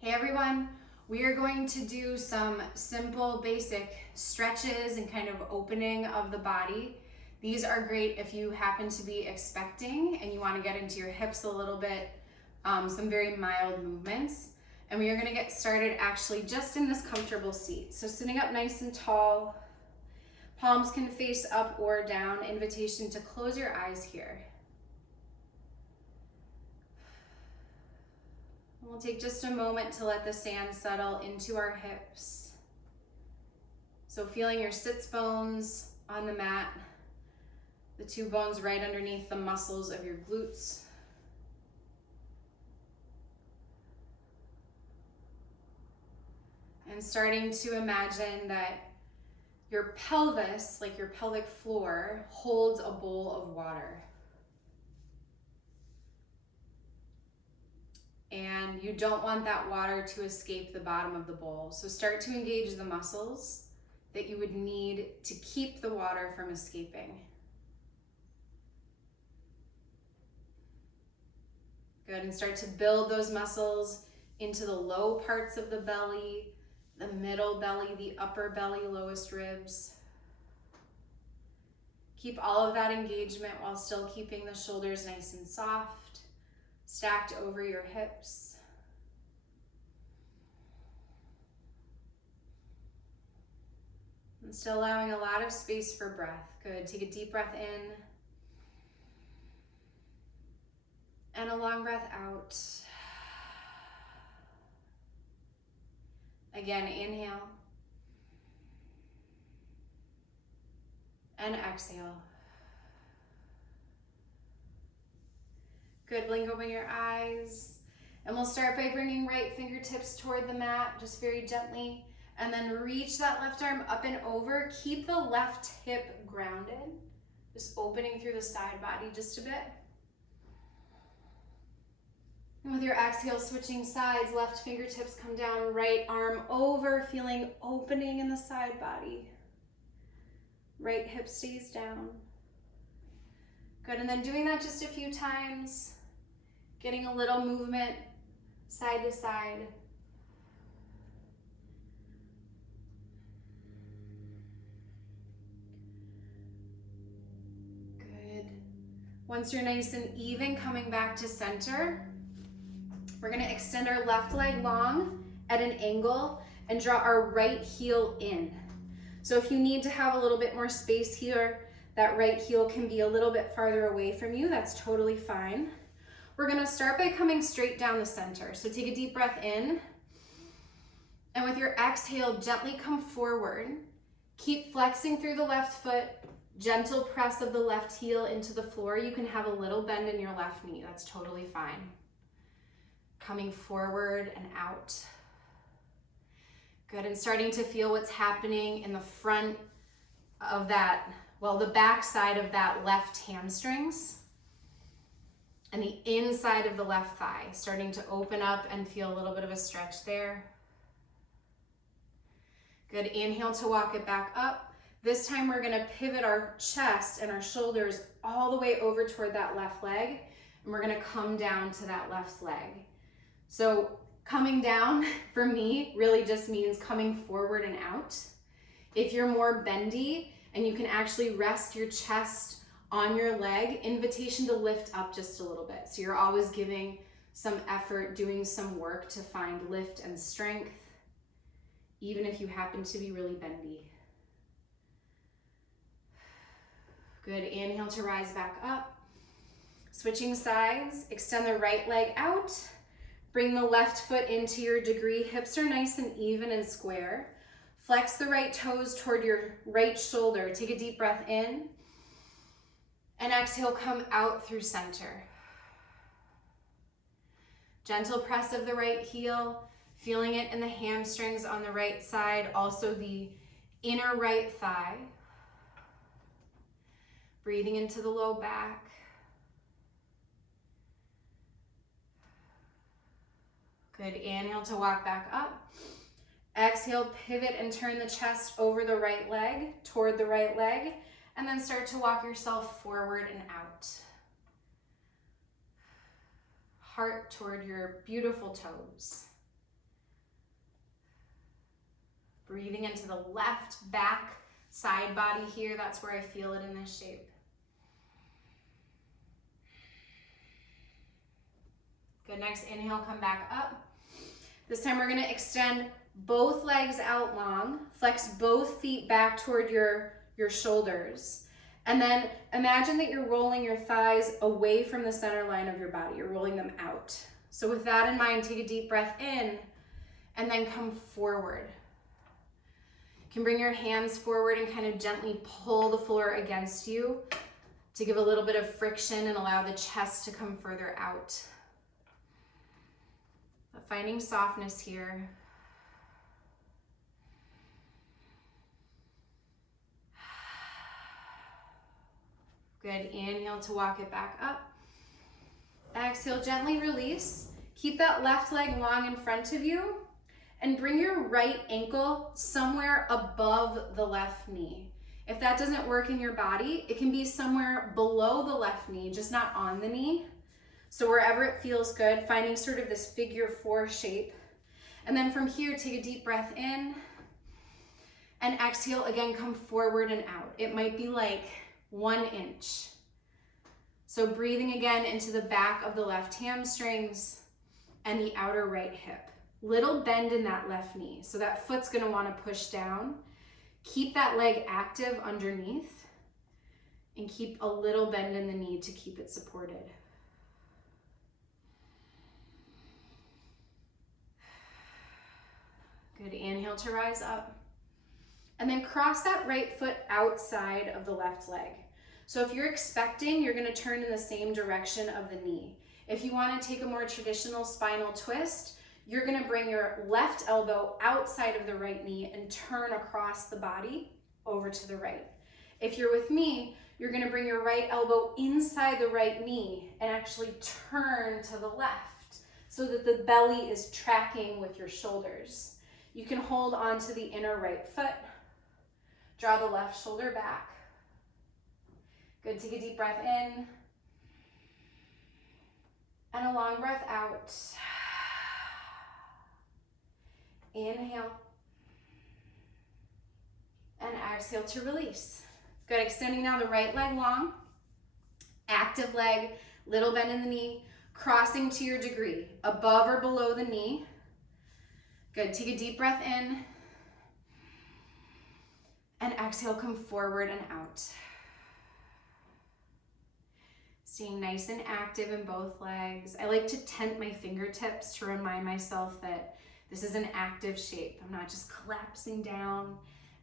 Hey everyone, we are going to do some simple basic stretches and kind of opening of the body. These are great if you happen to be expecting and you want to get into your hips a little bit, some very mild movements. And we are going to get started actually just in this comfortable seat. So sitting up nice and tall, palms can face up or down, invitation to close your eyes here. We'll take just a moment to let the sand settle into our hips. So feeling your sits bones on the mat, the two bones right underneath the muscles of your glutes. And starting to imagine that your pelvis, like your pelvic floor, holds a bowl of water. And you don't want that water to escape the bottom of the bowl. So start to engage the muscles that you would need to keep the water from escaping. Good, and start to build those muscles into the low parts of the belly, the middle belly, the upper belly, lowest ribs. Keep all of that engagement while still keeping the shoulders nice and soft, stacked over your hips. And still allowing a lot of space for breath. Good, take a deep breath in. And a long breath out. Again, inhale. And exhale. Good, blink open your eyes. And we'll start by bringing right fingertips toward the mat, just very gently. And then reach that left arm up and over. Keep the left hip grounded. Just opening through the side body just a bit. And with your exhale, switching sides, left fingertips come down, right arm over, feeling opening in the side body. Right hip stays down. Good, and then doing that just a few times, getting a little movement side to side. Good. Once you're nice and even, coming back to center, we're gonna extend our left leg long at an angle and draw our right heel in. So if you need to have a little bit more space here, that right heel can be a little bit farther away from you, that's totally fine. We're gonna start by coming straight down the center. So take a deep breath in, and with your exhale, gently come forward. Keep flexing through the left foot, gentle press of the left heel into the floor. You can have a little bend in your left knee, that's totally fine. Coming forward and out. Good, and starting to feel what's happening in the front of that, well, the back side of that left hamstrings and the inside of the left thigh, starting to open up and feel a little bit of a stretch there. Good, inhale to walk it back up. This time we're gonna pivot our chest and our shoulders all the way over toward that left leg, and we're gonna come down to that left leg. So coming down for me really just means coming forward and out. If you're more bendy and you can actually rest your chest on your leg, invitation to lift up just a little bit. So you're always giving some effort, doing some work to find lift and strength, even if you happen to be really bendy. Good, inhale to rise back up. Switching sides, extend the right leg out. Bring the left foot into your degree. Hips are nice and even and square. Flex the right toes toward your right shoulder. Take a deep breath in. And exhale, come out through center. Gentle press of the right heel. Feeling it in the hamstrings on the right side. Also the inner right thigh. Breathing into the low back. Good, inhale to walk back up. Exhale, pivot and turn the chest over the right leg, toward the right leg, and then start to walk yourself forward and out. Heart toward your beautiful toes. Breathing into the left back side body here. That's where I feel it in this shape. Good, next inhale, come back up. This time we're gonna extend both legs out long, flex both feet back toward your shoulders. And then imagine that you're rolling your thighs away from the center line of your body. You're rolling them out. So with that in mind, take a deep breath in and then come forward. You can bring your hands forward and kind of gently pull the floor against you to give a little bit of friction and allow the chest to come further out. But finding softness here. Good, inhale to walk it back up. Exhale, gently release. Keep that left leg long in front of you and bring your right ankle somewhere above the left knee. If that doesn't work in your body, it can be somewhere below the left knee, just not on the knee. So wherever it feels good, finding sort of this figure 4 shape. And then from here, take a deep breath in and exhale, again, come forward and out. It might be like 1 inch. So breathing again into the back of the left hamstrings and the outer right hip. Little bend in that left knee. So that foot's gonna wanna push down. Keep that leg active underneath and keep a little bend in the knee to keep it supported. Good, inhale to rise up. And then cross that right foot outside of the left leg. So if you're expecting, you're gonna turn in the same direction of the knee. If you wanna take a more traditional spinal twist, you're gonna bring your left elbow outside of the right knee and turn across the body over to the right. If you're with me, you're gonna bring your right elbow inside the right knee and actually turn to the left so that the belly is tracking with your shoulders. You can hold onto the inner right foot. Draw the left shoulder back. Good, take a deep breath in. And a long breath out. Inhale. And exhale to release. Good, extending now the right leg long. Active leg, little bend in the knee. Crossing to your degree, above or below the knee. Good, take a deep breath in. And exhale, come forward and out. Staying nice and active in both legs. I like to tent my fingertips to remind myself that this is an active shape. I'm not just collapsing down.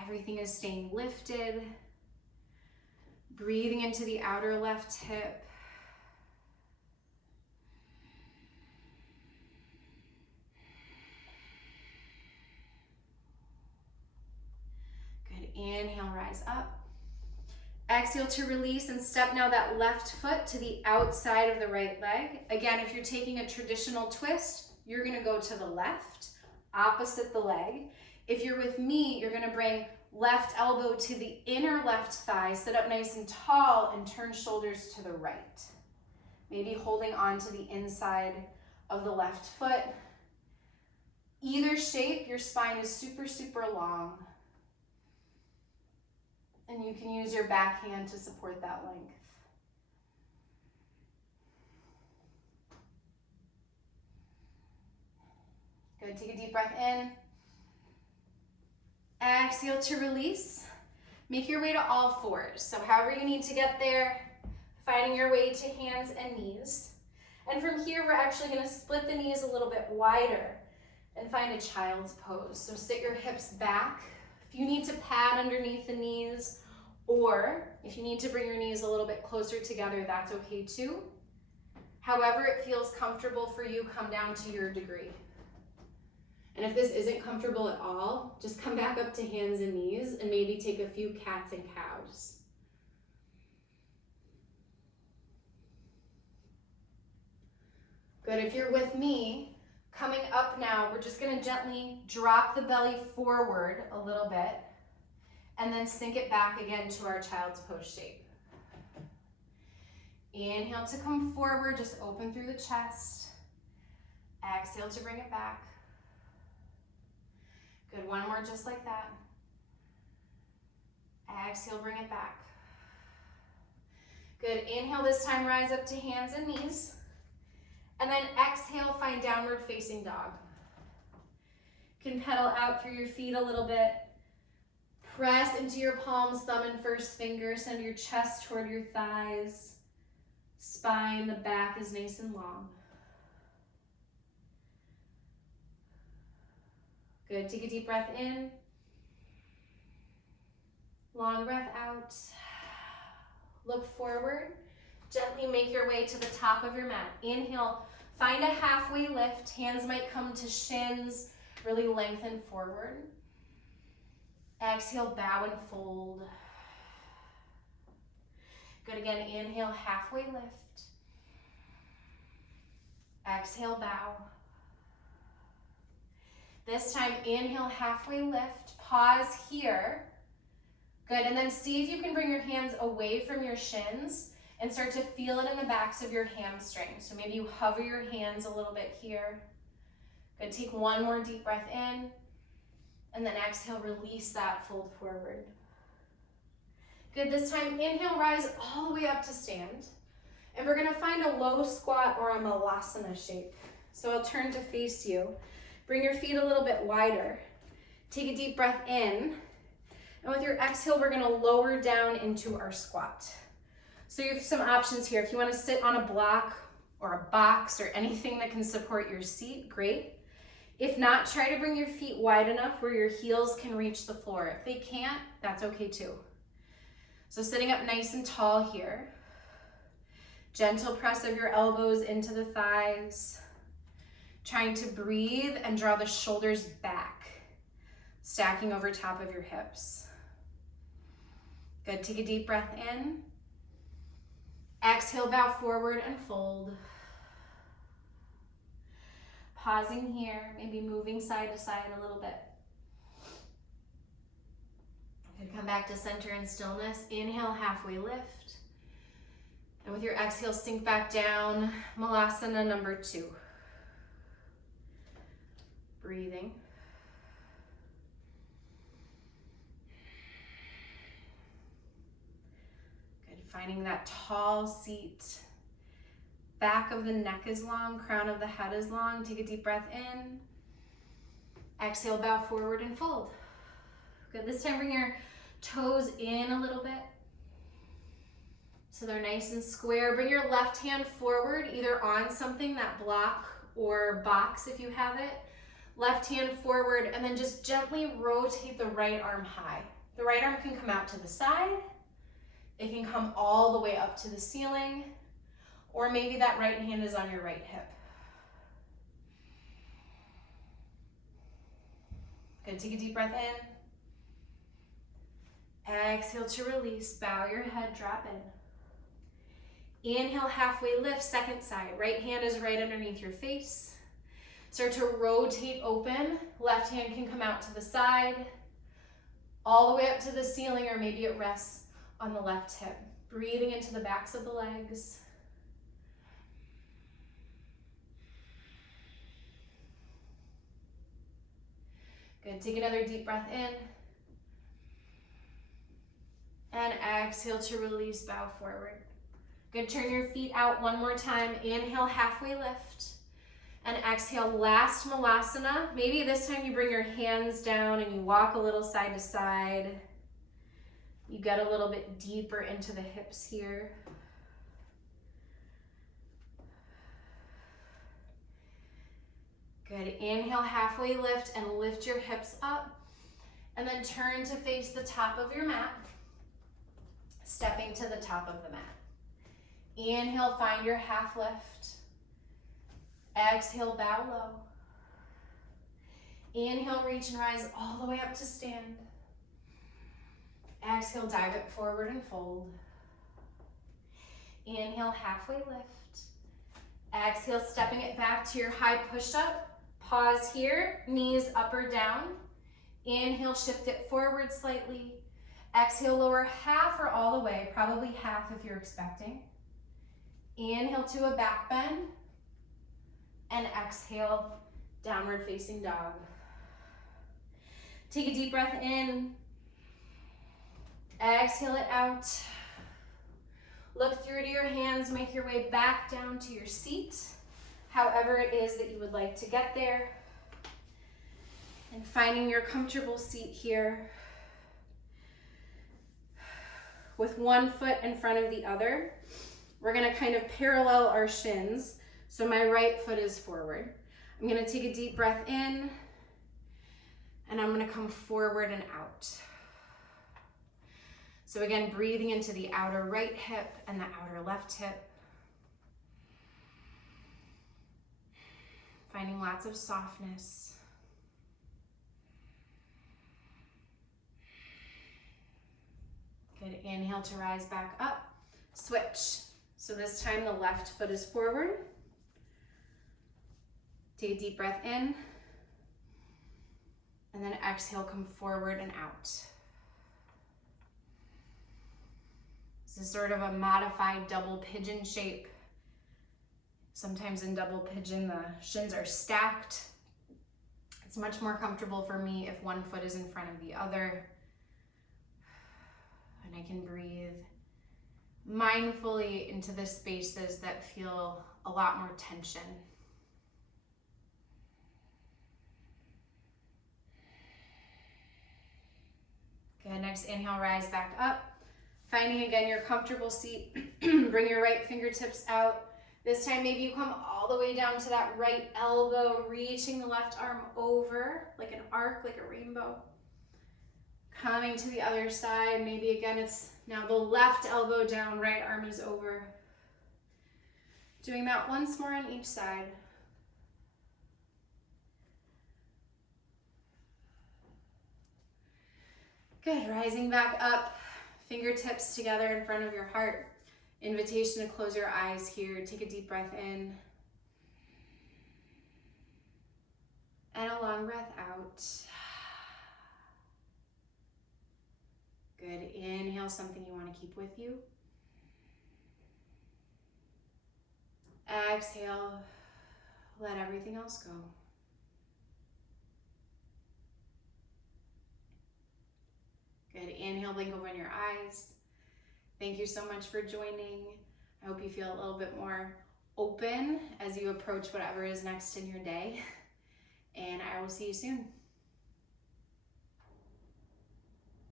Everything is staying lifted. Breathing into the outer left hip. Inhale, rise up. Exhale to release and step now that left foot to the outside of the right leg. Again, if you're taking a traditional twist, you're gonna go to the left, opposite the leg. If you're with me, you're gonna bring left elbow to the inner left thigh, sit up nice and tall and turn shoulders to the right. Maybe holding on to the inside of the left foot. Either shape, your spine is super, super long. And you can use your back hand to support that length. Good, take a deep breath in. Exhale to release. Make your way to all fours. So however you need to get there, finding your way to hands and knees. And from here, we're actually gonna split the knees a little bit wider and find a child's pose. So sit your hips back. If you need to pad underneath the knees, or if you need to bring your knees a little bit closer together, that's okay too. However it feels comfortable for you, come down to your degree. And if this isn't comfortable at all, just come back up to hands and knees and maybe take a few cats and cows. Good, if you're with me, coming up now, we're just gonna gently drop the belly forward a little bit and then sink it back again to our child's pose shape. Inhale to come forward, just open through the chest. Exhale to bring it back. Good, one more just like that. Exhale, bring it back. Good, inhale this time, rise up to hands and knees. And then exhale, find downward facing dog. You can pedal out through your feet a little bit. Press into your palms, thumb and first finger. Send your chest toward your thighs. Spine, the back is nice and long. Good, take a deep breath in. Long breath out. Look forward. Gently make your way to the top of your mat. Inhale, find a halfway lift. Hands might come to shins. Really lengthen forward. Exhale, bow and fold. Good, again, inhale, halfway lift. Exhale, bow. This time, inhale, halfway lift. Pause here. Good, and then see if you can bring your hands away from your shins and start to feel it in the backs of your hamstrings. So maybe you hover your hands a little bit here. Good, take one more deep breath in, and then exhale, release that, fold forward. Good, this time, inhale, rise all the way up to stand. And we're gonna find a low squat or a Malasana shape. So I'll turn to face you. Bring your feet a little bit wider. Take a deep breath in. And with your exhale, we're gonna lower down into our squat. So you have some options here. If you wanna sit on a block or a box or anything that can support your seat, great. If not, try to bring your feet wide enough where your heels can reach the floor. If they can't, that's okay too. So sitting up nice and tall here. Gentle press of your elbows into the thighs. Trying to breathe and draw the shoulders back, stacking over top of your hips. Good, take a deep breath in. Exhale, bow forward and fold. Pausing here, maybe moving side to side a little bit. Good, come back to center and stillness. Inhale, halfway lift. And with your exhale, sink back down. Malasana number 2. Breathing. Good, finding that tall seat. Back of the neck is long, crown of the head is long. Take a deep breath in. Exhale, bow forward and fold. Good, this time bring your toes in a little bit. So they're nice and square. Bring your left hand forward, either on something, that block or box if you have it. Left hand forward, and then just gently rotate the right arm high. The right arm can come out to the side. It can come all the way up to the ceiling. Or maybe that right hand is on your right hip. Good, take a deep breath in. Exhale to release, bow your head, drop in. Inhale, halfway lift, second side. Right hand is right underneath your face. Start to rotate open. Left hand can come out to the side, all the way up to the ceiling, or maybe it rests on the left hip. Breathing into the backs of the legs. Good, take another deep breath in. And exhale to release, bow forward. Good, turn your feet out one more time. Inhale, halfway lift. And exhale, last Malasana. Maybe this time you bring your hands down and you walk a little side to side. You get a little bit deeper into the hips here. Good, inhale, halfway lift and lift your hips up. And then turn to face the top of your mat. Stepping to the top of the mat. Inhale, find your half lift. Exhale, bow low. Inhale, reach and rise all the way up to stand. Exhale, dive it forward and fold. Inhale, halfway lift. Exhale, stepping it back to your high push-up. Pause here, knees up or down. Inhale, shift it forward slightly. Exhale, lower half or all the way, probably half if you're expecting. Inhale to a back bend. And exhale, downward facing dog. Take a deep breath in. Exhale it out. Look through to your hands, make your way back down to your seat, however it is that you would like to get there. And finding your comfortable seat here with one foot in front of the other. We're gonna kind of parallel our shins, so my right foot is forward. I'm gonna take a deep breath in, and I'm gonna come forward and out. So again, breathing into the outer right hip and the outer left hip. Finding lots of softness. Good, inhale to rise back up. Switch. So this time the left foot is forward. Take a deep breath in. And then exhale, come forward and out. This is sort of a modified double pigeon shape. Sometimes in double pigeon, the shins are stacked. It's much more comfortable for me if one foot is in front of the other. And I can breathe mindfully into the spaces that feel a lot more tension. Good, next inhale, rise back up. Finding again your comfortable seat. Bring your right fingertips out. This time maybe you come all the way down to that right elbow, reaching the left arm over like an arc, like a rainbow. Coming to the other side, maybe again it's now the left elbow down, right arm is over. Doing that once more on each side. Good, rising back up, fingertips together in front of your heart. Invitation to close your eyes here. Take a deep breath in. And a long breath out. Good, inhale something you want to keep with you. Exhale, let everything else go. Good, inhale, blink open your eyes. Thank you so much for joining. I hope you feel a little bit more open as you approach whatever is next in your day. And I will see you soon.